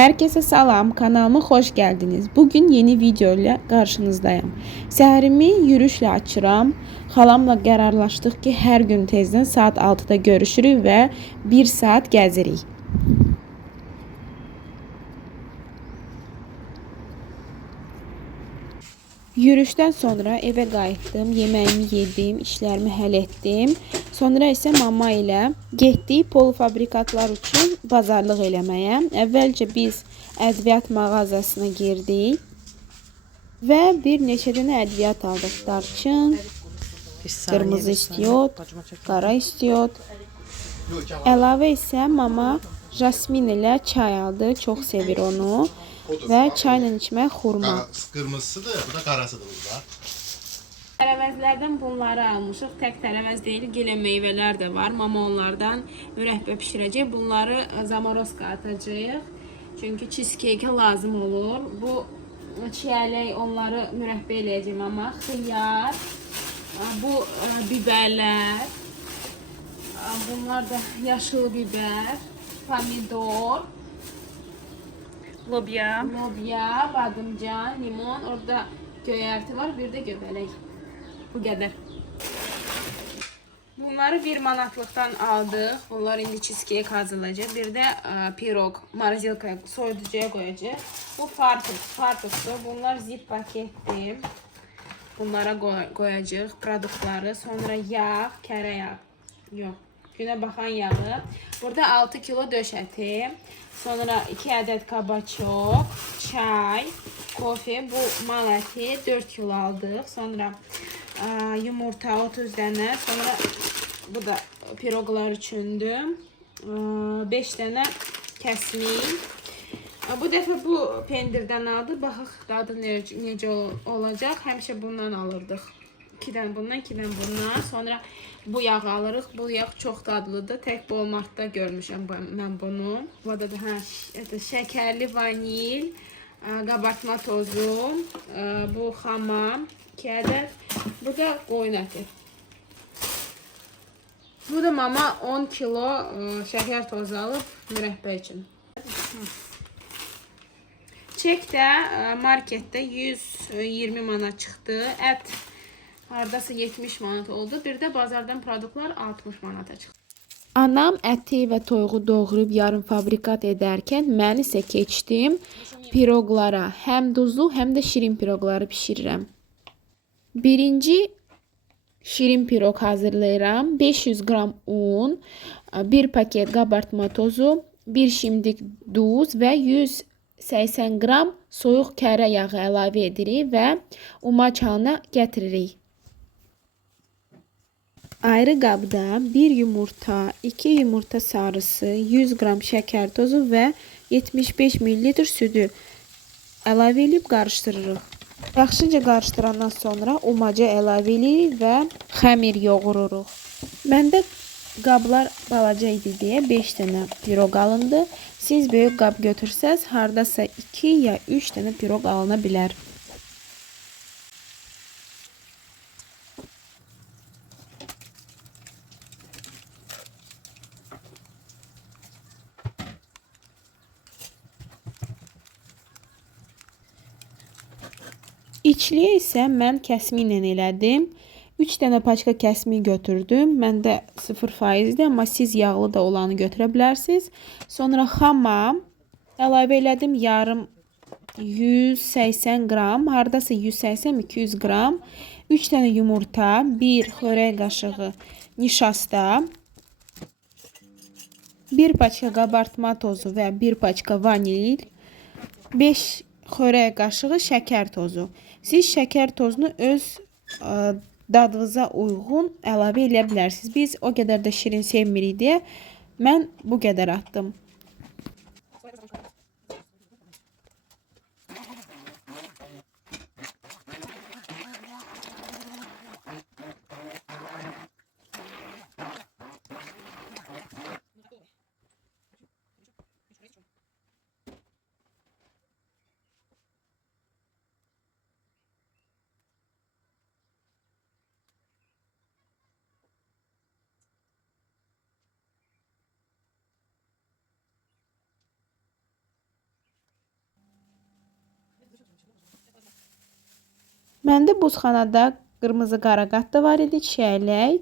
Herkese salam, kanalıma hoş geldiniz. Bugün yeni video ile karşınızdayım. Səhərimi yürüyüşlə açıram. Xalamla qərarlaşdıq ki, hər gün tezdən saat 6-da görüşürük və 1 saat gəzirik. Yürüyüşdən sonra evə qayıtdım, yeməyimi yedim, işlərimi həll etdim. Sonra isə mama ilə getdik polofabrikatlar üçün bazarlıq eləməyə. Əvvəlcə biz ədviyyat mağazasına girdik və bir neçə dənə ədviyyat aldıq. Darçın, qırmızı istiot, qara istiot. Əlavə isə mama jasmin ilə çay aldı, çox sevir onu. Və çayla içmək xurma. Qırmızısıdır, bu da qarasıdır burada. Tərəvəzlərdən bunları almışıq. Tək tərəvəz deyil, gilə meyvələr də var. Mama onlardan mürəbbə pişirəcək. Bunları zamorozka atacağıq. Çünki cheesecake lazım olur. Bu çiyələk onları mürəbbə eləyəcəm amma. Xiyar, bu biberlər, bunlar da yaşıl biber, pomidor, lobya, badımcan, limon, orada göyərti var, bir də göbələk. Bu qədər. Bunları 1 manatlıqdan aldıq. Bunlar indi cheesecake hazırlayacaq. Bir də pirog, marzilkaya, soyuducuya qoyacaq. Bu fartukdur. Bunlar zip paketdir. Bunlara qoyacaq produktları. Sonra yağ, kərə yağ. Yox, günə baxan yağı. Burada 6 kilo döş əti. Sonra 2 ədəd kabaçok, çay, kofe, bu mal əti 4 kilo aldıq. Sonra yumurta 30 dənə. Sonra bu da piroqlar üçündür. 5 dənə kəsmik. Bu dəfə bu pendirdən aldı. Baxaq dadı necə olacaq. Həmişə bundan alırdıq. 2 dənə bundan, 2 dənə bundan. Sonra bu yağ alırıq. Bu yağ çox dadlıdır. Tək Walmartda görmüşəm mən bunu. Bu da şəkərli vanil, qabartma tozu, bu xamam, 2 ədəd. Bu da qoyun əti. Bu da mama 10 kilo şəkər tozu alıb mürəbbə üçün. Çek də marketdə 120 manat çıxdı. Ət haradasa 70 manat oldu. Bir də bazardan produktlar 60 manata çıxdı. Anam əti və toyuğu doğrayıb yarım fabrikat edərkən mən isə keçdim piroqlara. Həm duzlu, həm də şirin piroqları bişirirəm. Birinci şirin piroq hazırlayıram. 500 qram un, 1 paket qabartma tozu, 1 şimdik duz və 180 qram soyuq kərə yağı əlavə edirik və umac halına gətiririk. Ayrı qabda 1 yumurta, 2 yumurta sarısı, 100 qram şəkər tozu və 75 ml südü əlavə edib qarışdırırıq. Yaxşıca qarışdırandan sonra umaca əlavə edirik və xəmir yoğururuq. Məndə qablar balaca idi deyə 5 dənə piroq alındı. Siz böyük qab götürsəz, hardasa 2 ya 3 dənə piroq alına bilər. İçliyə isə mən kəsmi ilə elədim. 3 dənə paçka kəsmi götürdüm. Məndə 0% idi, amma siz yağlı da olanı götürə bilərsiniz. Sonra xamam əlavə elədim. Yarım 180 qram, haradasa 180-200 qram. 3 dənə yumurta, 1 xörək qaşığı nişasta, 1 paçka qabartma tozu və 1 paçka vanil, 5 xörək qaşığı şəkər tozu. Siz şəkər tozunu öz dadınıza uyğun əlavə edə bilərsiniz. Biz o qədər də şirin sevmirik deyə mən bu qədər atdım. Məndə buzxanada qırmızı qaraqat da var idi, çiyələk.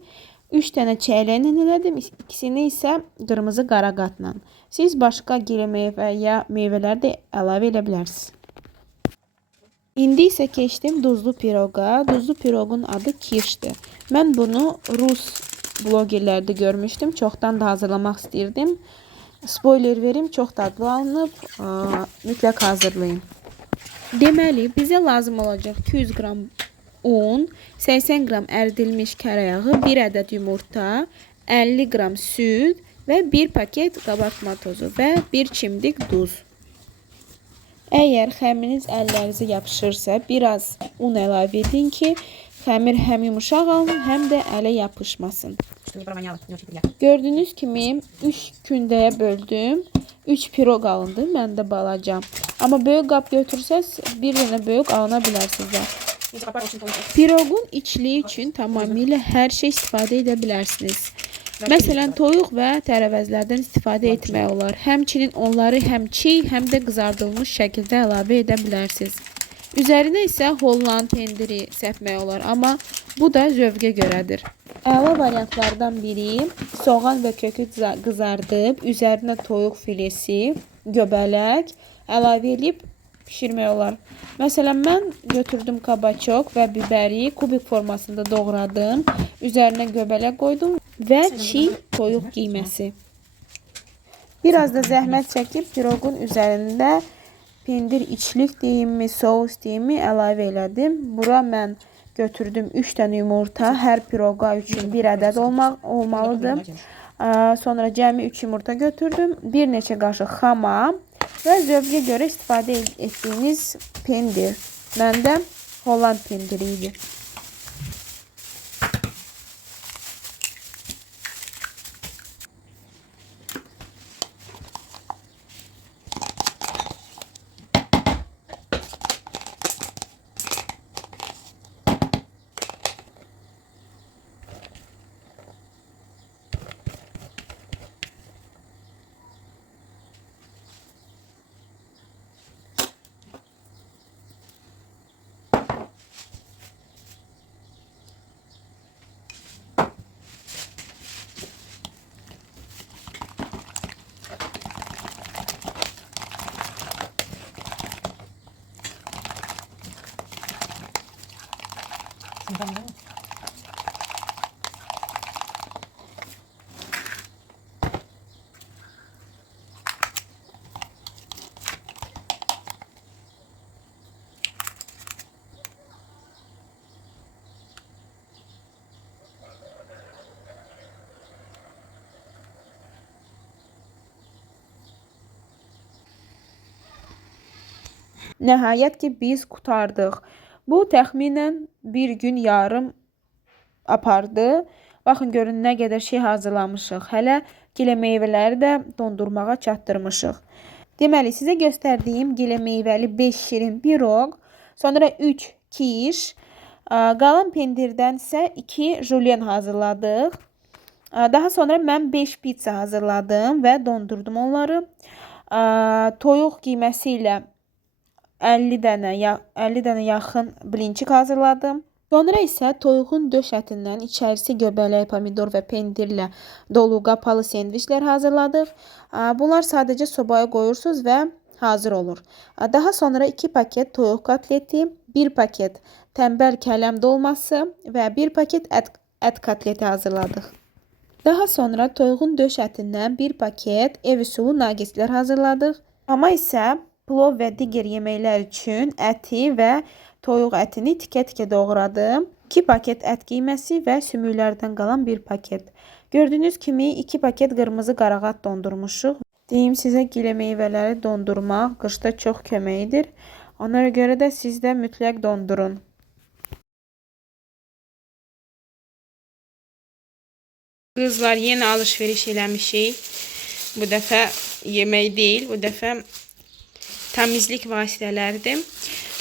3 dənə çiyələklə elədim, ikisini isə qırmızı qaraqatla. Siz başqa gili meyvə ya meyvələr də əlavə edə bilərsiniz. İndi isə keçdim duzlu piroqa. Duzlu piroqun adı kirşdir. Mən bunu Rus blogerlərdə görmüşdüm. Çoxdan da hazırlamaq istirdim. Spoiler verim, çox dadlı alınıb. Mütləq hazırlayın. Deməli, bizə lazım olacaq 200 qram un, 80 qram əridilmiş kərəyağı, 1 ədəd yumurta, 50 qram süd və 1 paket qabartma tozu və 1 çimdik duz. Əgər xəmiriniz əllərinizə yapışırsa, biraz un əlavə edin ki, xəmir həm yumuşaq alın, həm də ələ yapışmasın. Gördüyünüz kimi 3 kündəyə böldüm. 3 piroq alındı, məndə balaca. Amma böyük qab götürsəz, bir dənə böyük alına bilərsiniz. Piroqun içliyi üçün tamamilə hər şey istifadə edə bilərsiniz. Məsələn, toyuq və tərəvəzlərdən istifadə etmək olar. Həmçinin onları həm çiy, həm də qızardılmış şəkildə əlavə edə bilərsiniz. Üzərinə isə Holland pendiri səpmək olar, amma bu da zövqə görədir. Əla variantlardan biri soğan və kökü qızardıb, üzərinə toyuq filesi, göbələk əlavə edib pişirmək olar. Məsələn, mən götürdüm kabaçok və biberi kubik formasında doğradım. Üzərinə göbələk qoydum və çiy toyuq qiyməsi. Biraz da zəhmət çəkib piroqun üzərində pendir içlik deyimmi, sous deyimmi əlavə elədim. Bura mən götürdüm 3 dənə yumurta, hər piroqa üçün 1 ədəd olmalıdır. Sonra cəmi 3 yumurta götürdüm, bir neçə qaşıq xama və zövqə görə istifadə etdiyiniz pendir. Məndə Holland pendiri idi. Nəhayət ki, biz qutardıq. Bu təxminən bir gün yarım apardı. Baxın, görün nə qədər şey hazırlamışıq. Hələ gilə meyvələri də dondurmağa çatdırmışıq. Deməli, sizə göstərdiyim gilə meyvəli 5 şirin piroq, sonra 3 kiş, qalan pendirdən isə 2 julien hazırladıq. Daha sonra mən 5 pizza hazırladım və dondurdum onları. Toyuq qiyməsi ilə 50 dənə yaxın blinçik hazırladım. Sonra isə toyuğun döş ətindən içərisi göbələk, pomidor və pendirlə dolu qapalı sendviçlər hazırladıq. Bunlar sadəcə sobaya qoyursunuz və hazır olur. Daha sonra 2 paket toyuq kotleti, 1 paket tənbəl kələm dolması və 1 paket ət kotleti hazırladıq. Daha sonra toyuğun döş ətindən 1 paket ev üsulu nagetslər hazırladıq. Amma isə plov və digər yeməklər üçün əti və toyuq ətini tikə-tikə doğradım. 2 paket ət qiyməsi və sümüklərdən qalan 1 paket. Gördüyünüz kimi 2 paket qırmızı qarağat dondurmuşuq. Deyim sizə, gilə meyvələri dondurmaq qışda çox köməkdir. Ona görə də siz də mütləq dondurun. Qızlar, yenə alış-veriş eləmişik. Bu dəfə yemək deyil, bu dəfə təmizlik vasitələridir.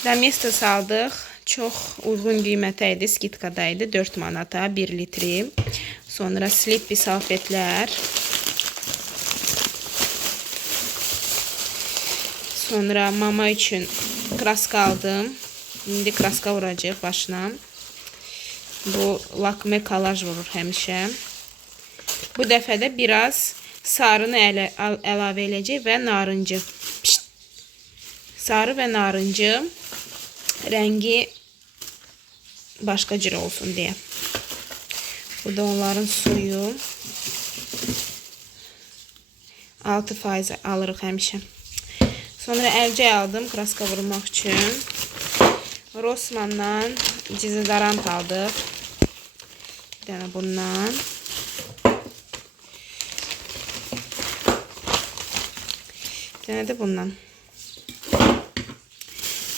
Domestos aldıq. Çox uyğun qiymətə idi. Skitkada idi. 4 manata 1 litri. Sonra Sleepy salfetlər. Sonra mama üçün kraska aldım. İndi kraska vuracaq başına. Bu Lakme kolaj vurur həmişə. Bu dəfə də biraz sarını əlavə edəcək və narıncı. Pişt. Sarı və narıncı rəngi başqa cür olsun deyə. Bu da onların suyu. 6% alırıq həmişə. Sonra əlcək aldım kraska vurmaq üçün. Rossmanndan dezodorant aldıq. Bir dənə bundan. Bir dənə də bundan.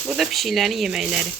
Bu da pişiklərin yeməkləri.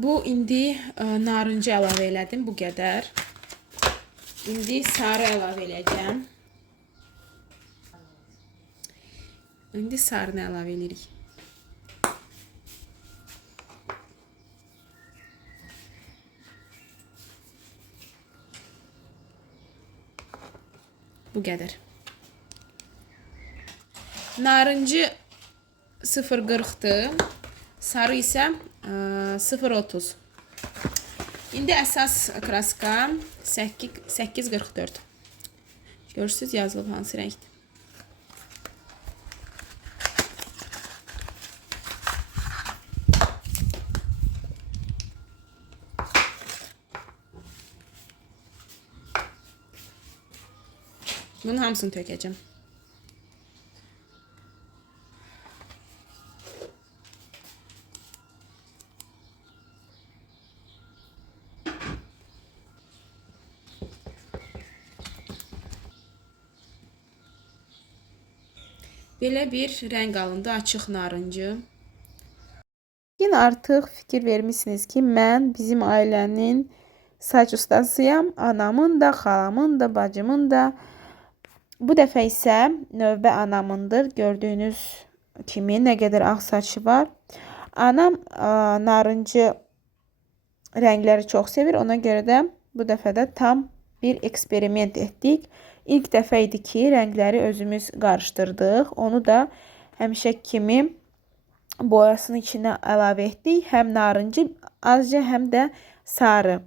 Bu indi narıncı əlavə elədim, bu qədər. İndi sarı əlavə eləyəcəm. İndi sarını əlavə edirik. Bu qədər. Narıncı 0.40'dır. Sarı isə 0.30. İndi əsas kraska 8.44. Görürsünüz yazılıb hansı rəngdir. Bunun hamısını tökəcəm. Belə bir rəng alındı, açıq narıncı. Yine artıq fikir vermişsiniz ki, mən bizim ailənin saç ustasıyam. Anamın da, xalamın da, bacımın da. Bu dəfə isə növbə anamındır. Gördüyünüz kimi nə qədər ağ saçı var. Anam narıncı rəngləri çox sevir. Ona görə də bu dəfə də tam bir eksperiment etdik. İlk dəfə idi ki, rəngləri özümüz qarışdırdıq. Onu da həmişə kimi boyasının içinə əlavə etdik. Həm narıncı, azca həm də sarı.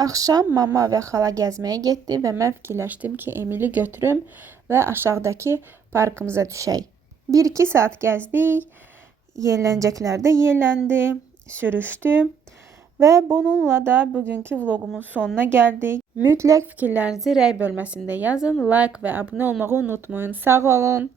Axşam mama və xala gəzməyə getdi və mən fikirləşdim ki, Emili götürüm və aşağıdakı parkımıza düşək. 1-2 saat gəzdik, yerlənəcəklər də yerləndi, sürüşdü və bununla da bugünkü vlogumun sonuna gəldik. Mütləq fikirlərinizi rəy bölməsində yazın, like və abunə olmağı unutmayın. Sağ olun.